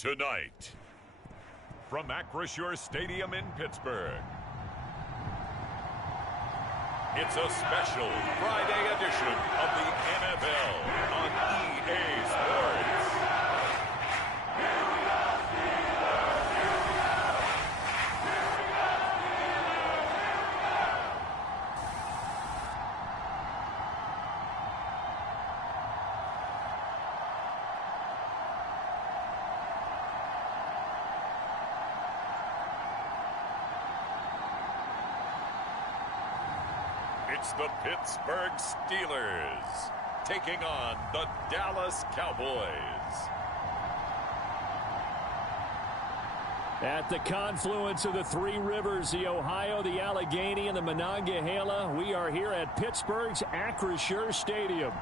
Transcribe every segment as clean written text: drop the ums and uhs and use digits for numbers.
Tonight, from Acrisure Stadium in Pittsburgh, it's a special Friday edition of the NFL on EA Sports. It's the Pittsburgh Steelers taking on the Dallas Cowboys. At the confluence of the three rivers, the Ohio, the Allegheny, and the Monongahela, we are here at Pittsburgh's Acrisure Stadium.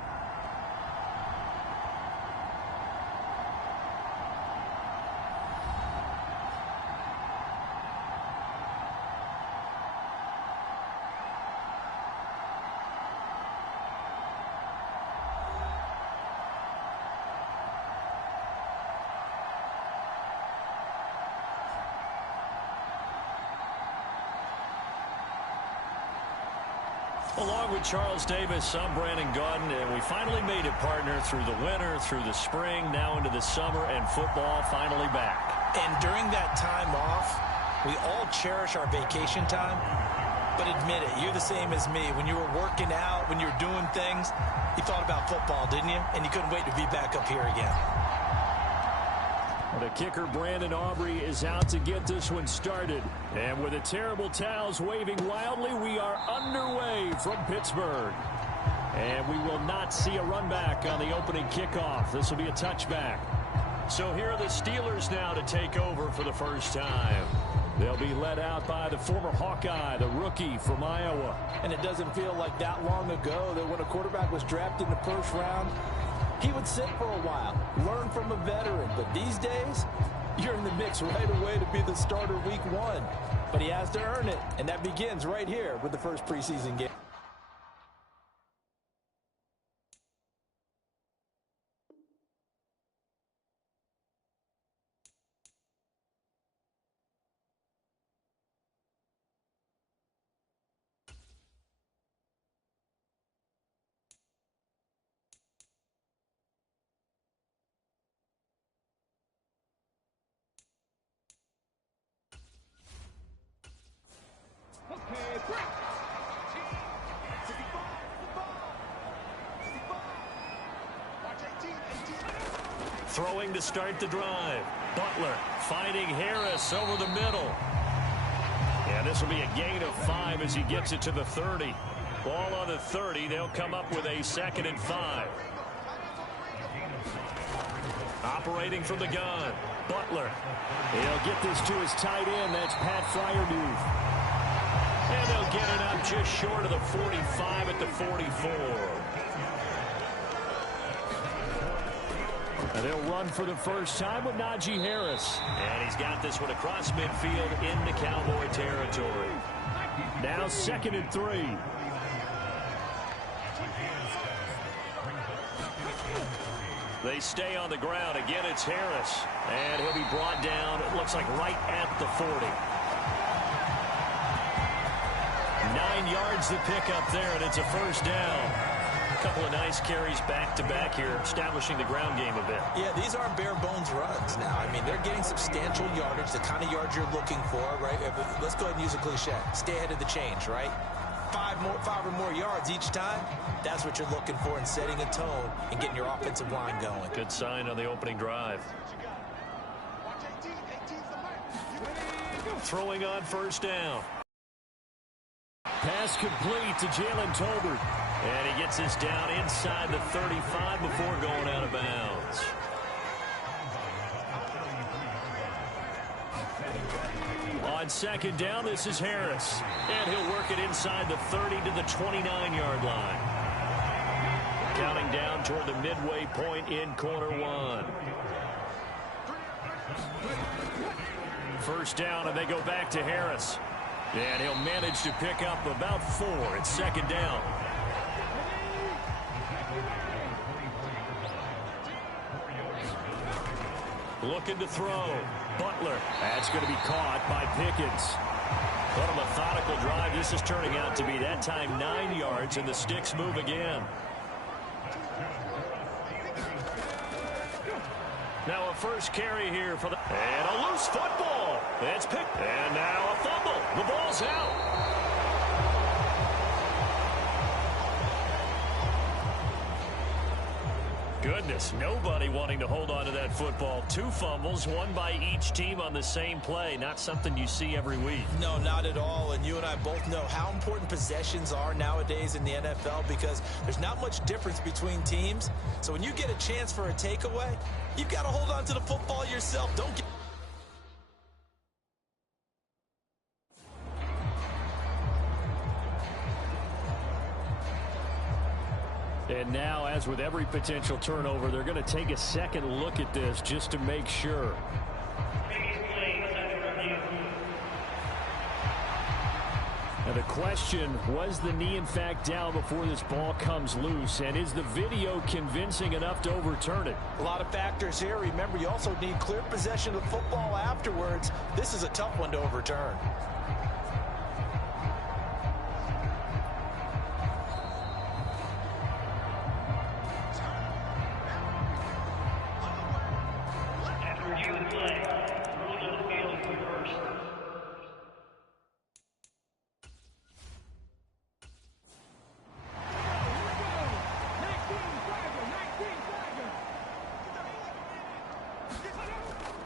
Along with Charles Davis, I'm Brandon Gaudin, and we finally made it, partner, through the winter, through the spring, now into the summer, and football finally back. And during that time off, we all cherish our vacation time. But admit it, you're the same as me. When you were working out, when you were doing things, you thought about football, didn't you? And you couldn't wait to be back up here again. The kicker, Brandon Aubrey, is out to get this one started. And with the terrible towels waving wildly, we are underway from Pittsburgh. And we will not see a run back on the opening kickoff. This will be a touchback. So here are the Steelers now to take over for the first time. They'll be led out by the former Hawkeye, the rookie from Iowa. And it doesn't feel like that long ago that when a quarterback was drafted in the first round, he would sit for a while, learn from a veteran. But these days, you're in the mix right away to be the starter week one. But he has to earn it, and that begins right here with the first preseason game. Throwing to start the drive. Butler finding Harris over the middle. Yeah, this will be a gain of 5 as he gets it to the 30. Ball on the 30. They'll come up with a 2nd and 5. Operating from the gun. Butler. He'll get this to his tight end. That's Pat Fryermuth. And they'll get it up just short of the 45 at the 44. And they'll run for the first time with Najee Harris. And he's got this one across midfield into Cowboy territory. Now 2nd and 3. They stay on the ground. Again, it's Harris. And he'll be brought down, it looks like right at the 40. 9 yards to pick up there, and it's a first down. A couple of nice carries back-to-back here, establishing the ground game a bit. Yeah, these aren't bare-bones runs now. I mean, they're getting substantial yardage, the kind of yards you're looking for, right? Let's go ahead and use a cliche. Stay ahead of the change, right? 5 or more yards each time. That's what you're looking for in setting a tone and getting your offensive line going. Good sign on the opening drive. Throwing on first down. Pass complete to Jalen Tolbert. And he gets this down inside the 35 before going out of bounds. On 2nd down, this is Harris. And he'll work it inside the 30 to the 29-yard line. Counting down toward the midway point in quarter one. First down, and they go back to Harris. And he'll manage to pick up about 4. It's 2nd down. Looking to throw. Butler. That's going to be caught by Pickens. What a methodical drive. This is turning out to be that time 9 yards, and the sticks move again. Now a first carry here for the... And a loose football. It's picked. And now a fumble. The ball's out. Goodness, nobody wanting to hold on to that football. 2 fumbles, 1 by each team on the same play. Not something you see every week. No, not at all. And you and I both know how important possessions are nowadays in the NFL because there's not much difference between teams. So when you get a chance for a takeaway, you've got to hold on to the football yourself. Don't get... And now, as with every potential turnover, they're going to take a second look at this just to make sure. Now the question, was the knee in fact down before this ball comes loose? And is the video convincing enough to overturn it? A lot of factors here. Remember, you also need clear possession of football afterwards. This is a tough one to overturn.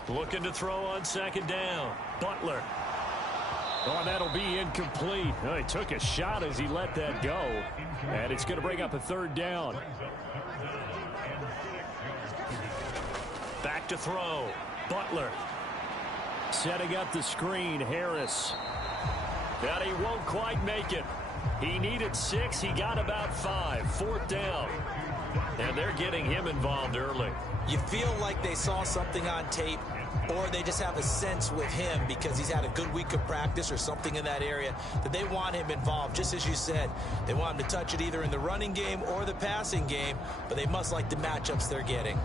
Looking to throw on second down. Butler. Oh, that'll be incomplete. Oh, he took a shot as he let that go. And it's going to bring up a third down. Back to throw. Butler. Setting up the screen. Harris. And he won't quite make it. He needed 6. He got about 5. 4th down. And they're getting him involved early. You feel like they saw something on tape, or they just have a sense with him because he's had a good week of practice or something in that area that they want him involved. Just as you said, they want him to touch it either in the running game or the passing game, but they must like the matchups they're getting.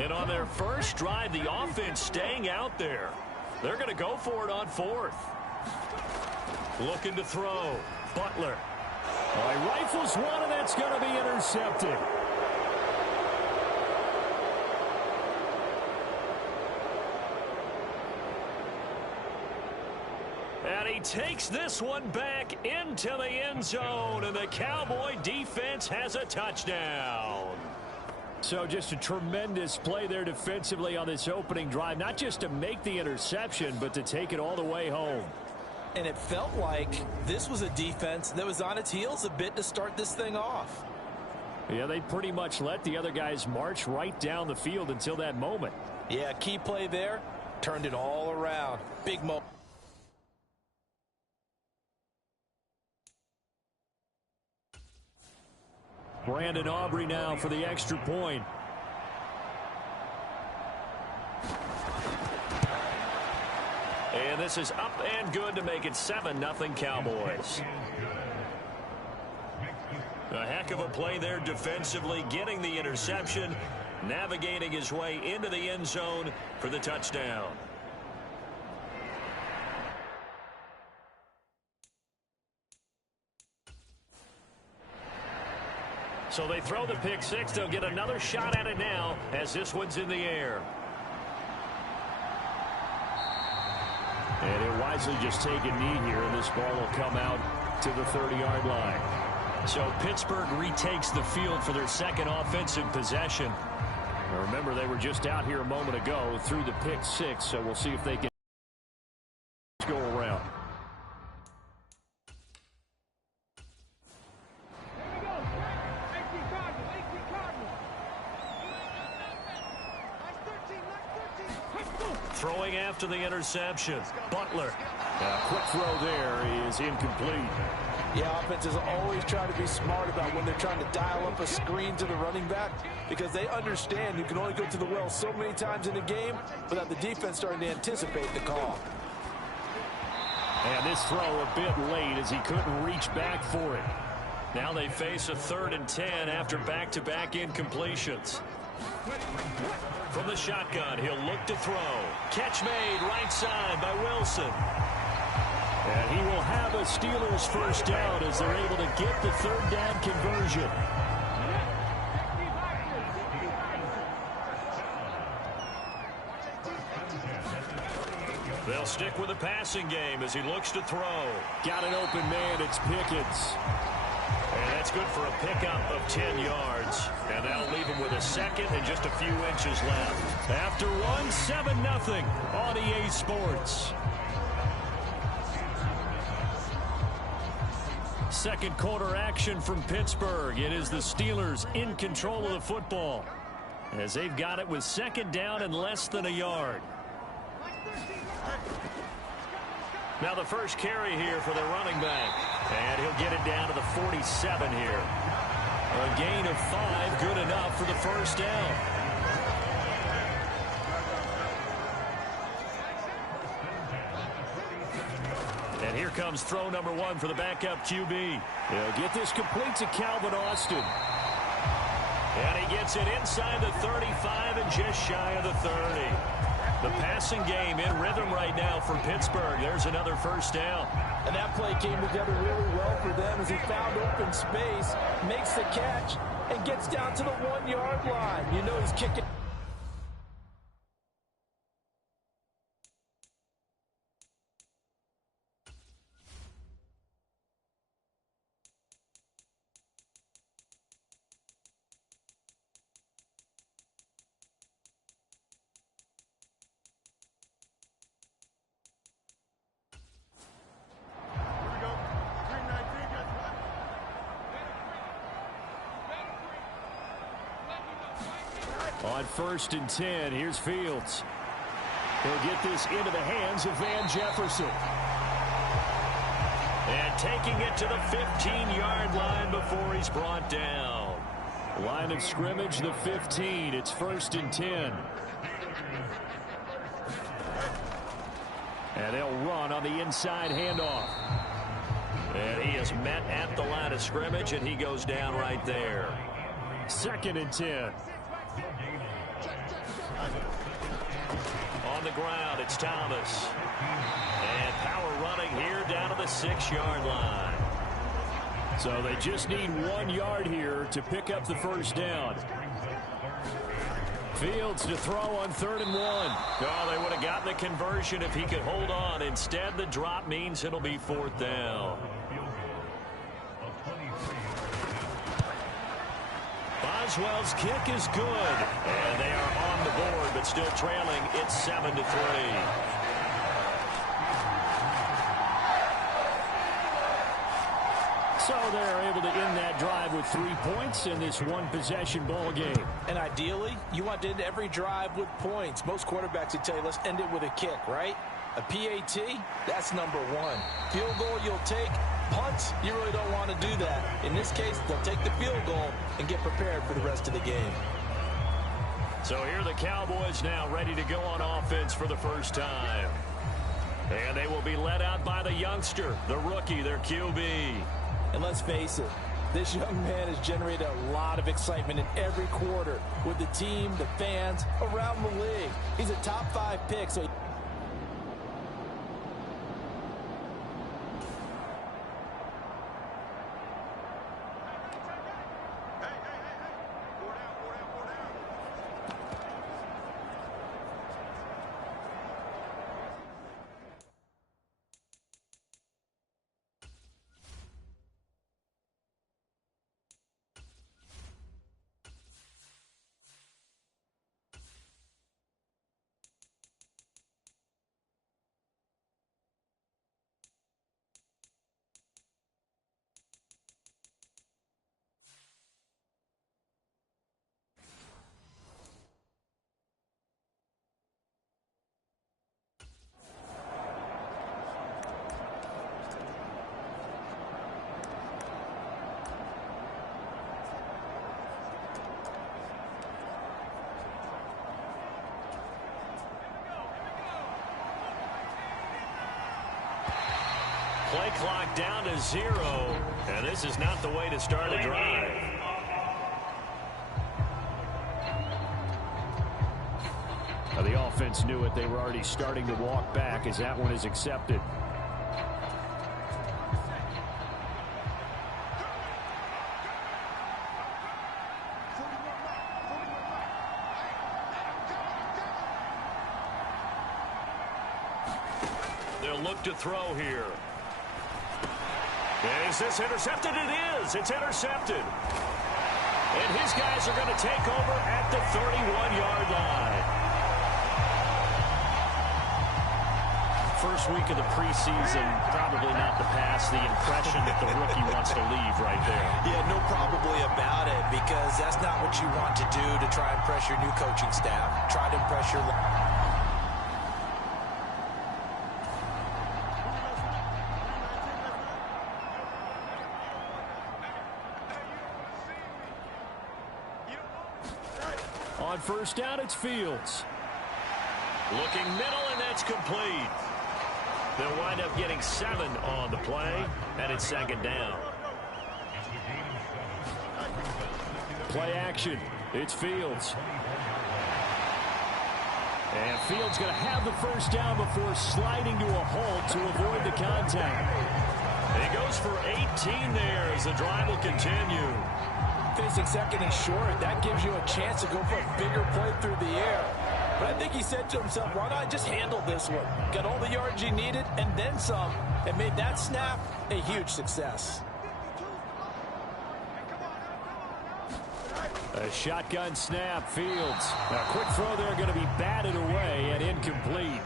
And on their first drive, the offense staying out there. They're going to go for it on 4th. Looking to throw. Butler. Oh, he rifles one, and that's going to be intercepted. And he takes this one back into the end zone, and the Cowboy defense has a touchdown. So just a tremendous play there defensively on this opening drive, not just to make the interception, but to take it all the way home. And it felt like this was a defense that was on its heels a bit to start this thing off. Yeah, they pretty much let the other guys march right down the field until that moment. Yeah, key play there, turned it all around. Big moment. Brandon Aubrey now for the extra point. And this is up and good to make it 7-0 Cowboys. A heck of a play there defensively, getting the interception, navigating his way into the end zone for the touchdown. So they throw the pick six. They'll get another shot at it now as this one's in the air. And he'll wisely just take a knee here, and this ball will come out to the 30-yard line. So Pittsburgh retakes the field for their second offensive possession. Now remember, they were just out here a moment ago through the pick six, so we'll see if they can go around. Throwing after the interception. Butler. A quick throw there is incomplete. Yeah, offenses always try to be smart about when they're trying to dial up a screen to the running back because they understand you can only go to the well so many times in a game without the defense starting to anticipate the call. And this throw a bit late as he couldn't reach back for it. Now they face a 3rd and 10 after back-to-back incompletions. From the shotgun, he'll look to throw. Catch made right side by Wilson. And he will have a Steelers first down as they're able to get the 3rd down conversion. They'll stick with the passing game as he looks to throw. Got an open man. It's Pickens. And that's good for a pickup of 10 yards. And that'll leave him with a second and just a few inches left. After one, 7-0 on EA Sports. Second quarter action from Pittsburgh. It is the Steelers in control of the football as they've got it with 2nd down and less than a yard. Now the first carry here for the running back. And he'll get it down to the 47 here. A gain of 5, good enough for the first down. And here comes throw number 1 for the backup QB. He'll get this complete to Calvin Austin. And he gets it inside the 35 and just shy of the 30. The passing game in rhythm right now for Pittsburgh. There's another first down. And that play came together really well for them as he found open space, makes the catch, and gets down to the 1-yard line. You know he's kicking. On 1st and 10, here's Fields. He'll get this into the hands of Van Jefferson. And taking it to the 15-yard line before he's brought down. Line of scrimmage, the 15. It's 1st and 10. And they'll run on the inside handoff. And he is met at the line of scrimmage, and he goes down right there. 2nd and 10. On the ground, it's Thomas. And power running here down to the 6-yard line. So they just need 1 yard here to pick up the first down. Fields to throw on 3rd and 1. Oh, they would have gotten the conversion if he could hold on. Instead, the drop means it'll be 4th down. Boswell's kick is good. And they are on the board, but still trailing. It's 7-3. So they're able to end that drive with 3 points in this one-possession ball game. And ideally, you want to end every drive with points. Most quarterbacks would tell you, let's end it with a kick, right? A PAT, that's number 1. Field goal you'll take. Punts, you really don't want to do that. In this case, they'll take the field goal and get prepared for the rest of the game. So here are the Cowboys now ready to go on offense for the first time. And they will be led out by the youngster, the rookie, their QB. And let's face it, this young man has generated a lot of excitement in every quarter with the team, the fans, around the league. He's a top 5 pick, so Play clock down to 0, and this is not the way to start a drive. The offense knew it. They were already starting to walk back as that one is accepted. They'll look to throw here. Is this intercepted? It is. It's intercepted. And his guys are going to take over at the 31-yard line. First week of the preseason, probably not to pass the impression that the rookie wants to leave right there. Yeah, no probably about it, because that's not what you want to do to try and impress your new coaching staff. Try to impress your... On first down, it's Fields. Looking middle, and that's complete. They'll wind up getting 7 on the play, and it's second down. Play action. It's Fields. And Fields going to have the first down before sliding to a halt to avoid the contact. And he goes for 18 there as the drive will continue. Facing second and short, that gives you a chance to go for a bigger play through the air. But I think he said to himself, why not just handle this one? Got all the yards you needed and then some, and made that snap a huge success. A shotgun snap, Fields. A quick throw there going to be batted away and incomplete.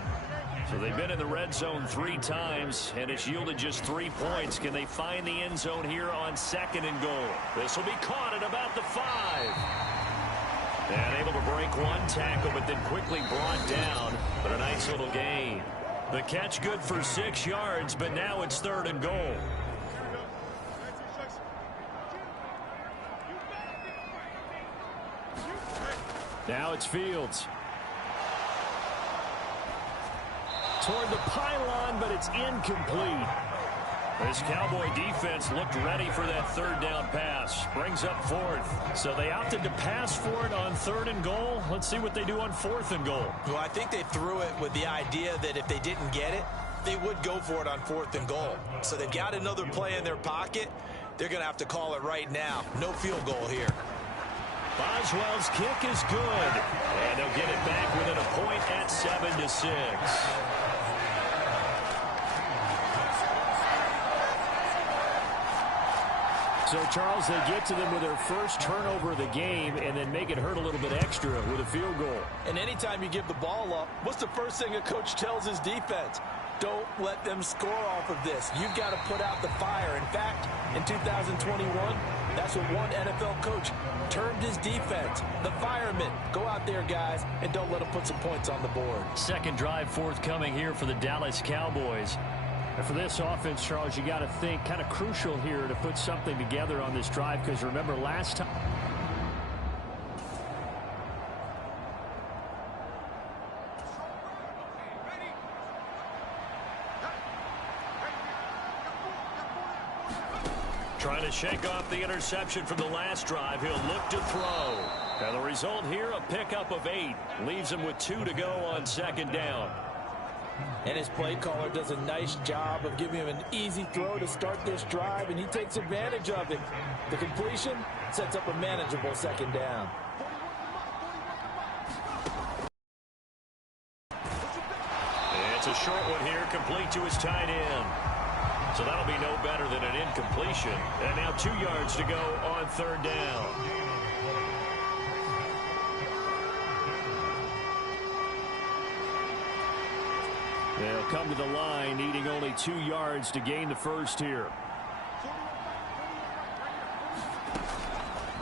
So they've been in the red zone 3 times, and it's yielded just 3 points. Can they find the end zone here on second and goal? This will be caught at about the 5. And able to break one tackle, but then quickly brought down. But a nice little gain. The catch good for 6 yards, but now it's third and goal. Now it's Fields. Toward the pylon, but it's incomplete. This Cowboy defense looked ready for that third down pass. Brings up 4th. So they opted to pass for it on 3rd and goal. Let's see what they do on 4th and goal. Well, I think they threw it with the idea that if they didn't get it, they would go for it on 4th and goal. So they've got another play in their pocket. They're going to have to call it right now. No field goal here. Boswell's kick is good. And they'll get it back within a point at 7-6. So, Charles, they get to them with their first turnover of the game and then make it hurt a little bit extra with a field goal. And anytime you give the ball up, what's the first thing a coach tells his defense? Don't let them score off of this. You've got to put out the fire. In fact, in 2021, that's what one NFL coach termed his defense. The firemen. Go out there, guys, and don't let them put some points on the board. Second drive forthcoming here for the Dallas Cowboys. And for this offense, Charles, you got to think kind of crucial here to put something together on this drive, because remember last time. Trying to shake off the interception from the last drive. He'll look to throw. And the result here, a pickup of 8. Leaves him with 2 to go on second down. And his play caller does a nice job of giving him an easy throw to start this drive, and he takes advantage of it. The completion sets up a manageable second down. It's a short one here, complete to his tight end. So that'll be no better than an incompletion. And now 2 yards to go on third down. They'll come to the line, needing only 2 yards to gain the first here.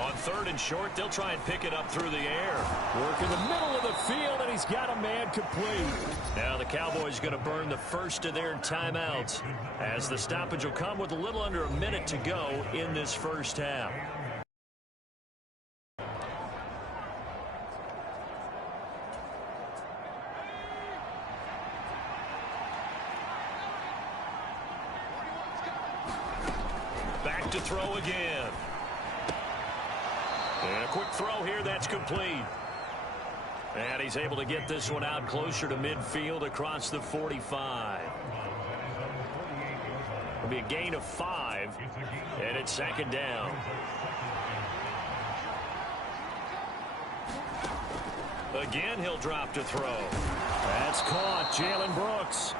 On third and short, they'll try and pick it up through the air. Work in the middle of the field, and he's got a man complete. Now the Cowboys going to burn the first of their timeouts, as the stoppage will come with a little under a minute to go in this first half. look to throw again. And a quick throw here, that's complete. And he's able to get this one out closer to midfield across the 45. It'll be a gain of 5, and it's second down. Again, he'll drop to throw. That's caught, Jalen Brooks.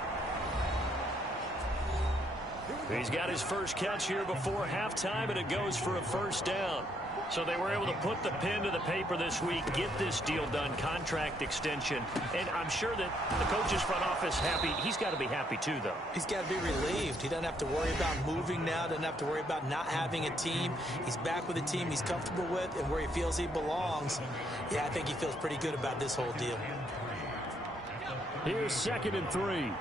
He's got his first catch here before halftime, and it goes for a first down. So they were able to put the pen to the paper this week, get this deal done, contract extension. And I'm sure that the coach's front office happy. He's got to be happy too, though. He's got to be relieved. He doesn't have to worry about moving now, doesn't have to worry about not having a team. He's back with a team he's comfortable with and where he feels he belongs. Yeah, I think he feels pretty good about this whole deal. Here's 2nd and 3.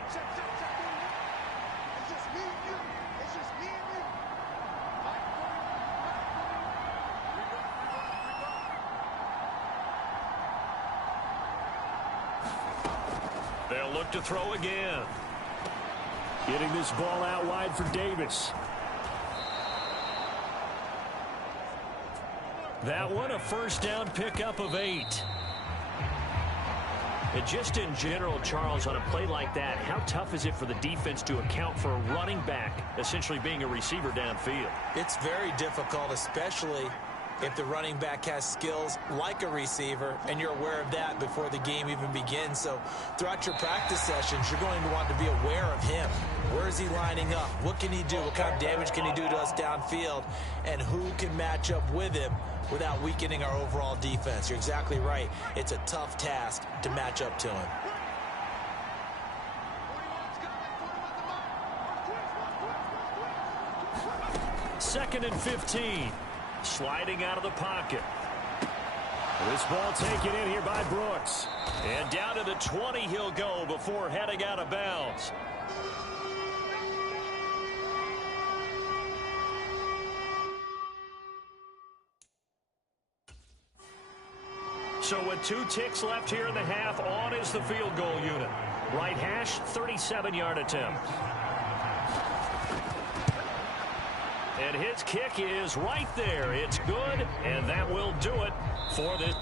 They'll look to throw again. Getting this ball out wide for Davis. That one, a first down pickup of 8. And just in general, Charles, on a play like that, how tough is it for the defense to account for a running back essentially being a receiver downfield? It's very difficult, especially if the running back has skills like a receiver, and you're aware of that before the game even begins. So throughout your practice sessions, you're going to want to be aware of him. Where is he lining up? What can he do? What kind of damage can he do to us downfield? And who can match up with him without weakening our overall defense? You're exactly right. It's a tough task to match up to him. Second and 15. Sliding out of the pocket. This ball taken in here by Brooks. And down to the 20 he'll go before heading out of bounds. So with 2 ticks left here in the half, on is the field goal unit. Right hash, 37-yard attempt. And his kick is right there. It's good, and that will do it for this.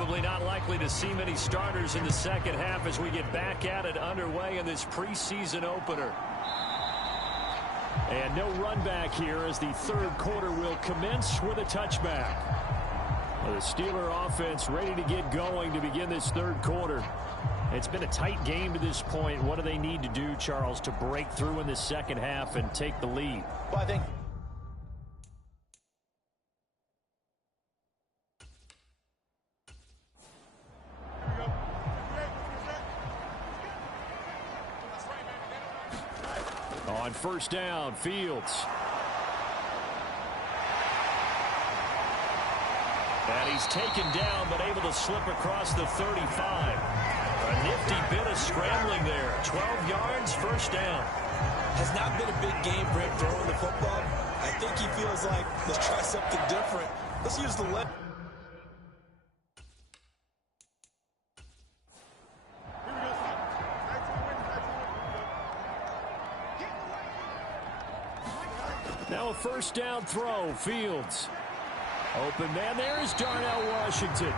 Probably not likely to see many starters in the second half as we get back at it underway in this preseason opener. And no run back here as the third quarter will commence with a touchback. Well, the Steeler offense ready to get going to begin this third quarter. It's been a tight game to this point. What do they need to do, Charles, to break through in the second half and take the lead? Well, I think on first down, Fields. And he's taken down, but able to slip across the 35. A nifty bit of scrambling there. 12 yards, first down. Has not been a big game for him throwing the football. I think he feels like, let's try something different. Let's use the left. Now a first down throw, Fields. Open man there is Darnell Washington.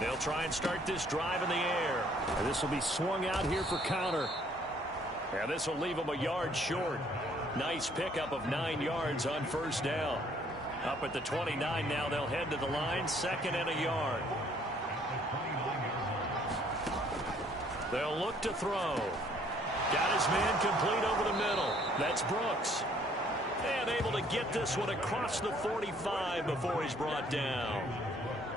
They'll try and start this drive in the air. And this will be swung out here for counter. And this will leave them a yard short. Nice pickup of 9 yards on first down. Up at the 29 now, they'll head to the line, second and a yard. They'll look to throw. Got his man complete over the middle. That's Brooks. And able to get this one across the 45 before he's brought down.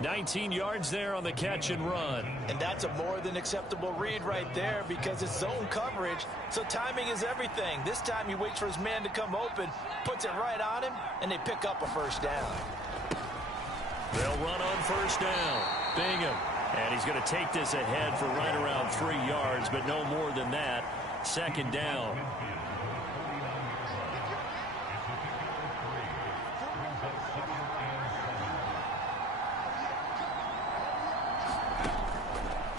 19 yards there on the catch and run. And that's a more than acceptable read right there because it's zone coverage, so timing is everything. This time he waits for his man to come open, puts it right on him, and they pick up a first down. They'll run on first down. Bingham. And he's going to take this ahead for right around 3 yards, but no more than that. Second down.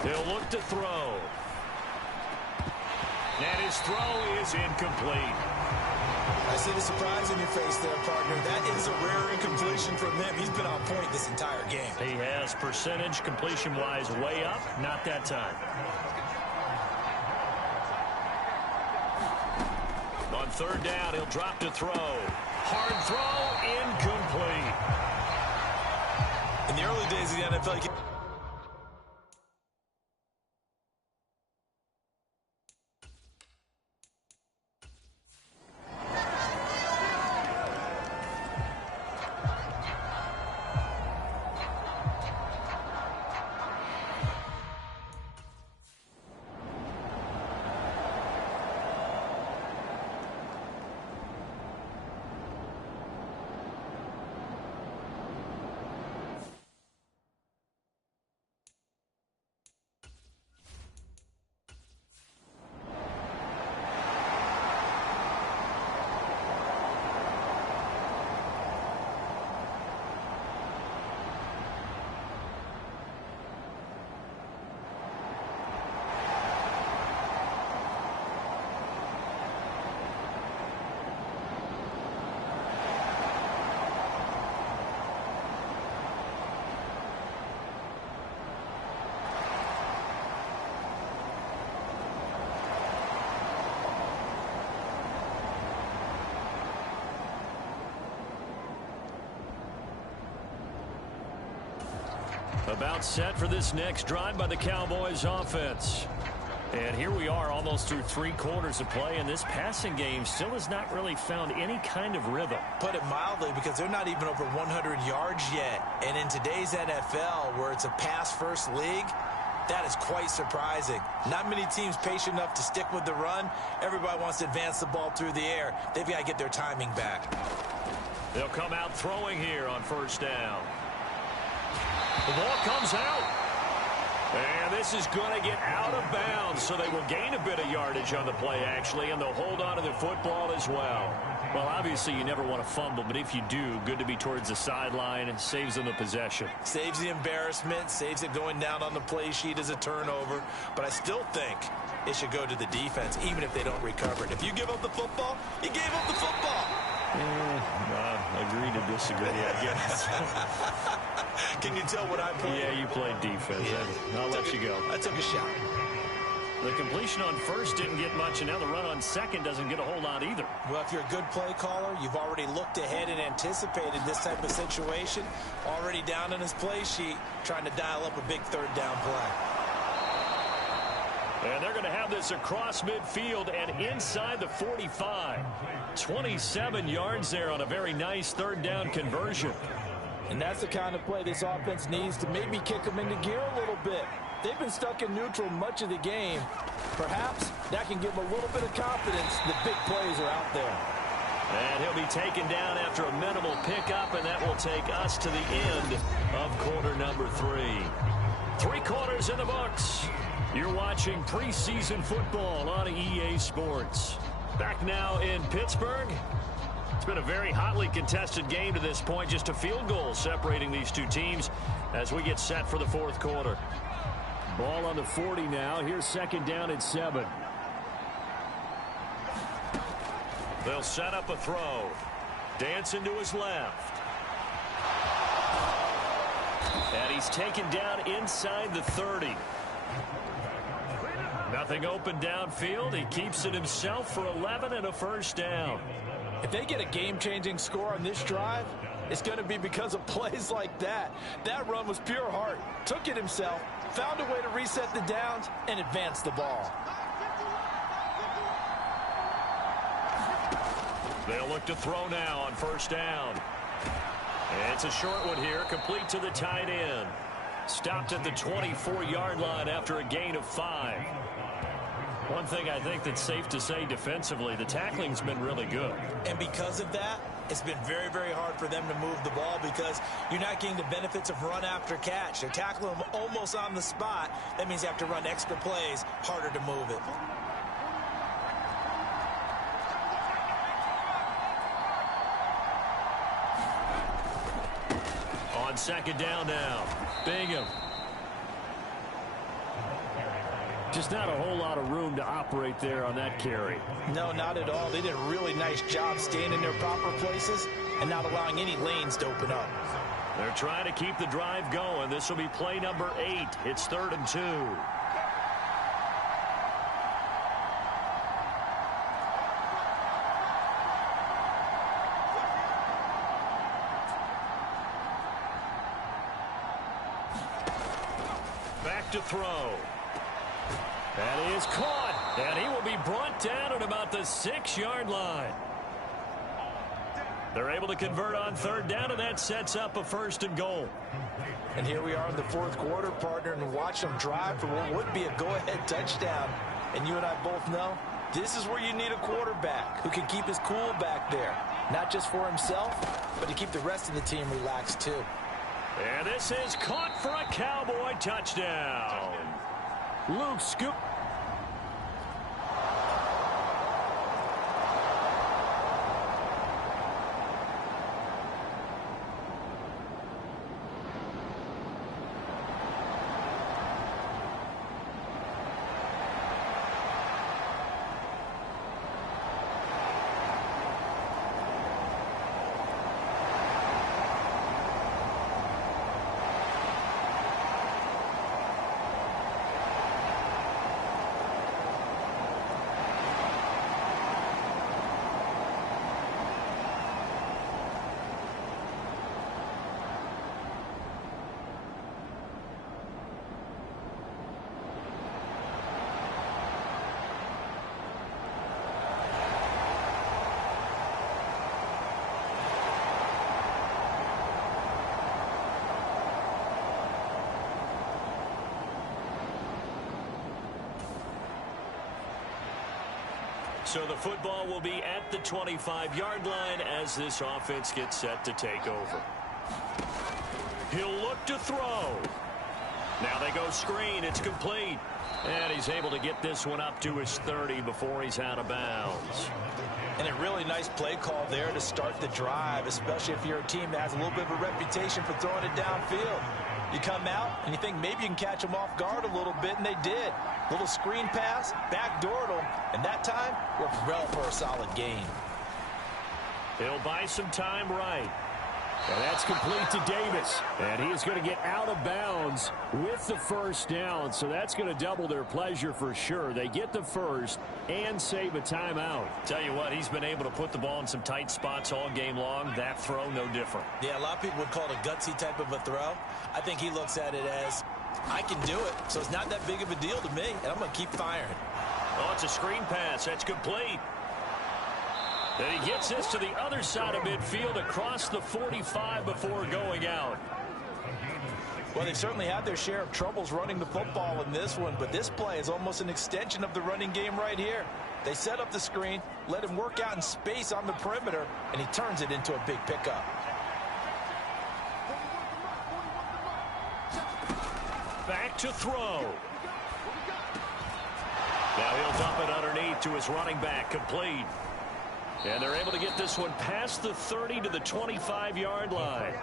He'll look to throw. And his throw is incomplete. I see the surprise in your face there, partner. That is a rare incompletion from him. He's been on point this entire game. He has percentage completion-wise way up. Not that time. On third down, he'll drop to throw. Hard throw, incomplete. In the early days of the NFL, about set for this next drive by the Cowboys offense. And here we are almost through 3 quarters of play, and this passing game still has not really found any kind of rhythm. Put it mildly, because they're not even over 100 yards yet. And in today's NFL, where it's a pass-first league, that is quite surprising. Not many teams patient enough to stick with the run. Everybody wants to advance the ball through the air. They've got to get their timing back. They'll come out throwing here on first down. The ball comes out. And this is going to get out of bounds, so they will gain a bit of yardage on the play, actually, and they'll hold on to the football as well. Well, obviously, you never want to fumble, but if you do, good to be towards the sideline and saves them the possession. Saves the embarrassment, saves it going down on the play sheet as a turnover, but I still think it should go to the defense, even if they don't recover it. If you give up the football, you gave up the football. Agree to disagree, I guess. Can you tell what I played? Yeah, you played defense. Yeah. I'll let you go. I took a shot. The completion on first didn't get much, and now the run on second doesn't get a whole lot either. Well, if you're a good play caller, you've already looked ahead and anticipated this type of situation. Already down on his play sheet, trying to dial up a big third down play. And they're going to have this across midfield and inside the 45. 27 yards there on a very nice third down conversion. And that's the kind of play this offense needs to maybe kick them into gear a little bit. They've been stuck in neutral much of the game. Perhaps that can give them a little bit of confidence. The big plays are out there. And he'll be taken down after a minimal pickup, and that will take us to the end of quarter number 3. 3 quarters in the books. You're watching preseason football on EA Sports. Back now in Pittsburgh. It's been a very hotly contested game to this point. Just a field goal separating these two teams as we get set for the 4th quarter. Ball on the 40 now. Here's second down at 7. They'll set up a throw. Dancing to his left. And he's taken down inside the 30. Nothing open downfield. He keeps it himself for 11 and a first down. If they get a game-changing score on this drive, it's going to be because of plays like that. That run was pure heart. Took it himself, found a way to reset the downs, and advance the ball. They'll look to throw now on first down. It's a short one here, complete to the tight end. Stopped at the 24-yard line after a gain of 5. One thing I think that's safe to say defensively, the tackling's been really good. And because of that, it's been very, very hard for them to move the ball because you're not getting the benefits of run after catch. They're tackling them almost on the spot. That means you have to run extra plays, harder to move it. On second down now, Bingham. Just not a whole lot of room to operate there on that carry. No, not at all. They did a really nice job staying in their proper places and not allowing any lanes to open up. They're trying to keep the drive going. This will be play number 8. It's 3rd and 2. Back to throw. That is caught, and he will be brought down at about the 6-yard line. They're able to convert on third down, and that sets up a 1st and goal. And here we are in the 4th quarter, partner, and watch them drive for what would be a go-ahead touchdown. And you and I both know this is where you need a quarterback who can keep his cool back there, not just for himself, but to keep the rest of the team relaxed too. And this is caught for a Cowboy touchdown. Luke scoop. So the football will be at the 25-yard line as this offense gets set to take over. He'll look to throw. Now they go screen. It's complete. And he's able to get this one up to his 30 before he's out of bounds. And a really nice play call there to start the drive, especially if you're a team that has a little bit of a reputation for throwing it downfield. You come out and you think maybe you can catch them off guard a little bit, and they did. Little screen pass, backdoored them, and that time worked well for a solid gain. He'll buy some time right. And that's complete to Davis. And he is going to get out of bounds with the first down. So that's going to double their pleasure for sure. They get the first and save a timeout. Tell you what, he's been able to put the ball in some tight spots all game long. That throw, no different. Yeah, a lot of people would call it a gutsy type of a throw. I think he looks at it as, I can do it, so it's not that big of a deal to me, and I'm going to keep firing. Oh, it's a screen pass. That's complete. And he gets this to the other side of midfield across the 45 before going out. Well, they've certainly had their share of troubles running the football in this one, but this play is almost an extension of the running game right here. They set up the screen, let him work out in space on the perimeter, and he turns it into a big pickup. Back to throw. Now he'll dump it underneath to his running back, complete. And they're able to get this one past the 30 to the 25-yard line.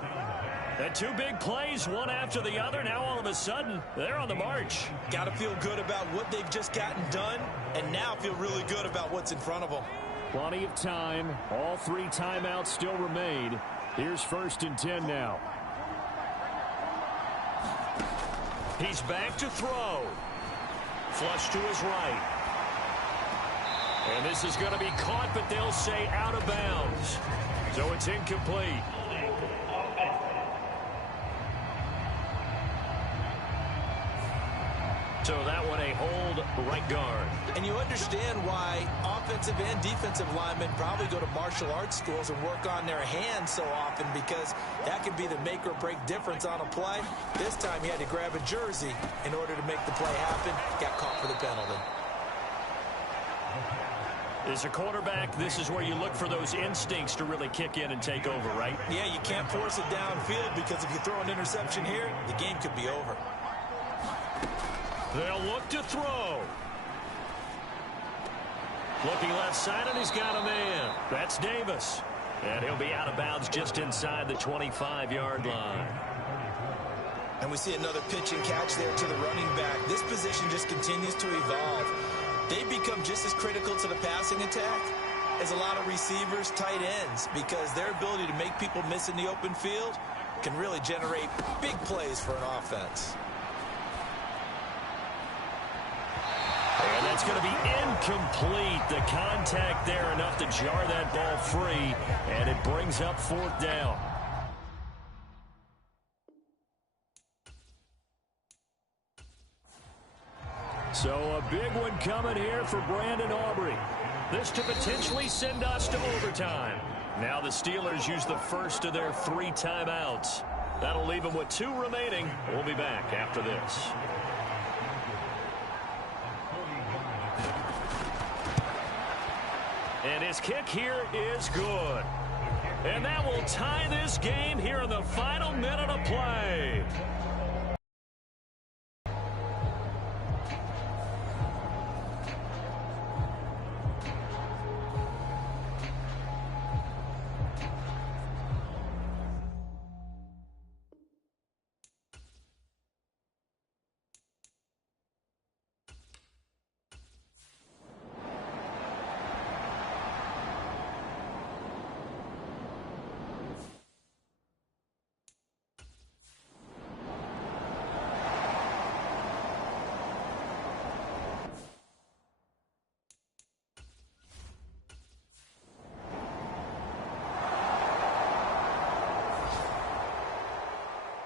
And two big plays, one after the other. Now all of a sudden, they're on the march. Got to feel good about what they've just gotten done, and now feel really good about what's in front of them. Plenty of time. All three timeouts still remain. Here's 1st and 10 now. He's back to throw. Flush to his right. And this is going to be caught, but they'll say out of bounds. So it's incomplete. So that one a hold right guard. And you understand why offensive and defensive linemen probably go to martial arts schools and work on their hands so often, because that can be the make or break difference on a play. This time he had to grab a jersey in order to make the play happen. Got caught for the penalty. As a quarterback, this is where you look for those instincts to really kick in and take over, right? Yeah, you can't force it downfield, because if you throw an interception here, the game could be over. They'll look to throw. Looking left side, and he's got a man. That's Davis. And he'll be out of bounds just inside the 25-yard line. And we see another pitch and catch there to the running back. This position just continues to evolve. They become just as critical to the passing attack as a lot of receivers, tight ends, because their ability to make people miss in the open field can really generate big plays for an offense. And that's going to be incomplete. The contact there enough to jar that ball free, and it brings up 4th down. So a big one coming here for Brandon Aubrey. This to potentially send us to overtime. Now the Steelers use the first of their 3 timeouts. That'll leave them with 2 remaining. We'll be back after this. And his kick here is good. And that will tie this game here in the final minute of play.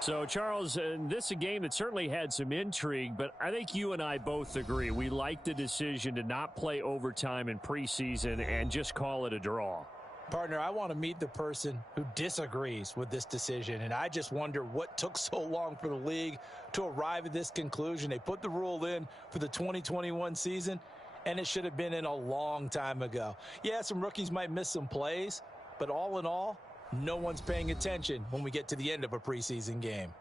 So, Charles, this is a game that certainly had some intrigue, but I think you and I both agree. We like the decision to not play overtime in preseason and just call it a draw. Partner, I want to meet the person who disagrees with this decision, and I just wonder what took so long for the league to arrive at this conclusion. They put the rule in for the 2021 season, and it should have been in a long time ago. Yeah, some rookies might miss some plays, but all in all, no one's paying attention when we get to the end of a preseason game.